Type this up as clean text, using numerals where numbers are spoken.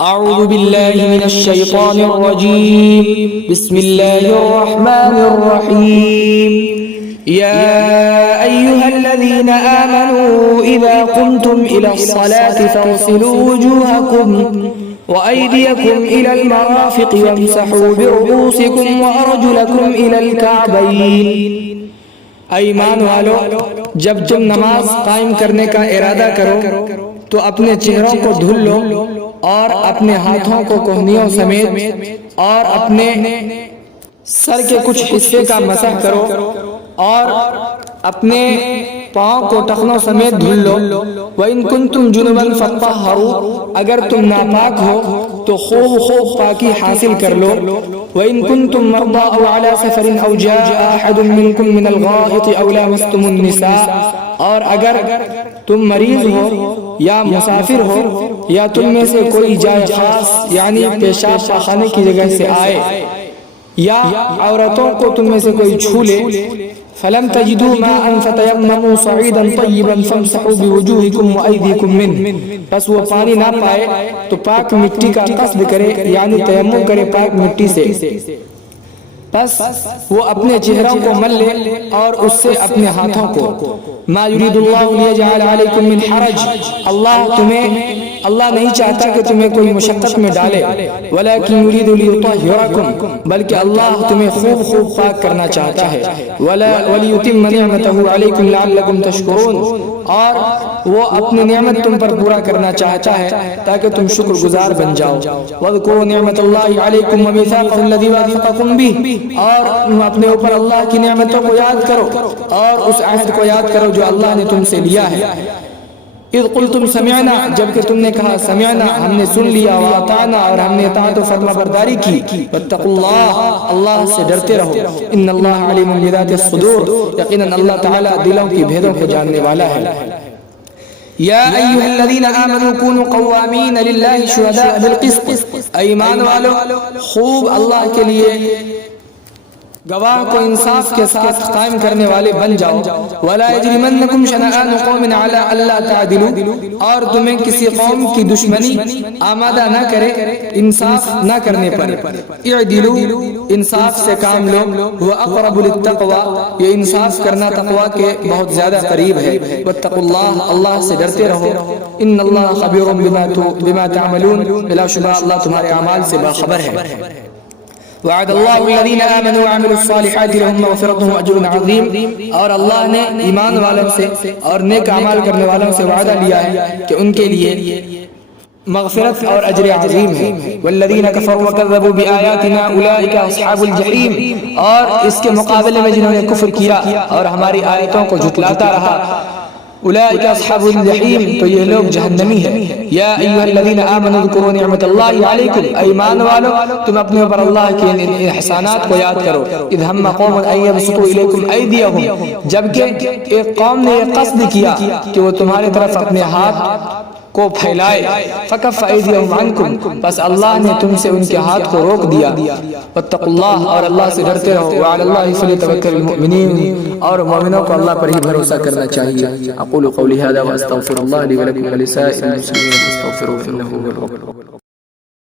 أعوذ بالله من الشيطان الرجيم بسم الله الرحمن الرحيم يا أيها الذين آمنوا إذا قمتم إلى الصلاة فاغسلوا وجوهكم وأيديكم إلى المرافق وامسحوا برؤوسكم وأرجلكم إلى الكعبين. ایمان والو، جب تم نماز قائم کرنے کا ارادہ کرو تو اپنے چہروں کو دھل لو اور اپنے ہاتھوں کو کوہنیوں سمیت اور اپنے سر کے کچھ حصے کا مسح کرو اور اپنے پاؤں کو ٹخنوں سمیت دھل لو. وَإِن كُنتُمْ جُنُبًا فَاطَّهَّرُوا، اگر تم ناپاک ہو تو خوب پاکی حاصل کر لو. وَإِن كُنتُم مَرْضَىٰ أَوْ عَلَىٰ سَفَرٍ أَوْ جَاءَ أَحَدٌ مِّنكُم مِّنَ الْغَائِطِ أَوْ لَامَسْتُمُ النِّسَاءَ، اور اگر تم مریض ہو یا مسافر ہو یا تم میں سے کوئی جائے خاص یعنی پیشاب پاخانے کی جگہ سے آئے یا عورتوں کو تم میں سے کوئی چھو لے، فَلَمْ تَجِدُوا مَاءً فَتَيَمَّمُوا صَعِيدًا طَيِّبًا فَامْسَحُوا بِوُجُوهِكُمْ وَأَيْدِيكُمْ مِنْهُ، بس وہ پانی نہ پائے تو پاک مٹی کا قصد کرے یعنی تیمم کرے پاک مٹی سے، بس وہ اپنے چہروں کو مل لے اور اس سے اپنے ہاتھوں کو. ما یرید اللہ لیجعل علیکم من حرج، اللہ نہیں چاہتا کہ تمہیں کوئی مشقت میں ڈالے، ولکن یرید لیطہرکم، بلکہ اللہ تمہیں خوب پاک کرنا چاہتا ہے. ولیتم نعمتہ علیکم لعلکم تشکرون، اور وہ اپنی نعمت تم پر پورا کرنا چاہتا ہے تاکہ تم شکر گزار بن جاؤ. واذکروا نعمت اللہ علیکم ومیثاقہ الذی واثقکم بہ، اور اپنے اوپر اللہ کی نعمتوں کو یاد کرو اور اس عہد کو یاد کرو جو اللہ نے تم سے لیا ہے. اذ قلتم سمعنا، جبکہ تم نے کہا سمعنا، ہم نے سن لیا، واطعنا، اور ہم نے اطاعت و فرما برداری کی. واتقوا اللہ، اللہ سے ڈرتے رہو. ان اللہ علیم بذات الصدور، یقیناً اللہ تعالی دلوں کی بھیدوں کو جاننے والا ہے. یا ایھا الذین آمنوا کونوا قوامین للہ شہداء بالقسط، ایمان والو خوب اللہ کے لیے گواہ کو انصاف کے ساتھ قائم کرنے والے بن جاؤ. ولا یجرمنکم شنآن قوم علی الا تعدلوا، اور تمہیں کسی قوم کی دشمنی آمادہ نہ کرے انصاف نہ کرنے پر. اعدلوا، انصاف سے کام لو. واقرب للتقوی، یہ انصاف کرنا تقوی کے بہت زیادہ قریب ہے. واتقوا اللہ، اللہ سے ڈرتے رہو. ان اللہ خبیر بما تعملون، بلا شبہ اللہ تمہارے اعمال سے باخبر ہے. وعد اللہ الذین آمنوا وعملوا الصالحات لهم مغفرۃ واجر عظیم، اور اللہ نے ایمان والوں سے اور نیک اعمال کرنے والوں سے وعدہ لیا ہے کہ ان کے لیے مغفرت اور اجر عظیم ہے. والذین کفروا وکذبوا بآیاتنا اولئک اصحاب الجحیم، اور اس کے مقابلے میں جنہوں نے کفر کیا اور ہماری آیتوں کو جھٹلاتا رہا، اولئک اصحاب الجحیم، تو یہ لوگ جہنمی ہیں. یا ایھا الذین آمنوا اذکروا نعمت اللہ علیکم، ایمان والو تم اپنے اوپر اللہ کے احسانات کو یاد کرو. اذ ہم قوم ان یبسطوا الیکم ایدیہم، جبکہ ایک قوم نے یہ قصد کیا کہ وہ تمہاری طرف اپنے ہاتھ کو پھیلائے. فکف ایدیہم عنکم، بس اللہ نے تم سے ان کے ہاتھ کو روک دیا. واتقوا اللہ، اور اللہ سے ڈرتے رہو. وعلی اللہ فلیتوکل المؤمنین، اور مومنوں کو اللہ پر ہی بھروسہ کرنا چاہیے. اقول قولی ھذا واستغفر اللہ لی ولکم ولسائر المسلمین فاستغفروہ انہ هو الغفور الرحیم.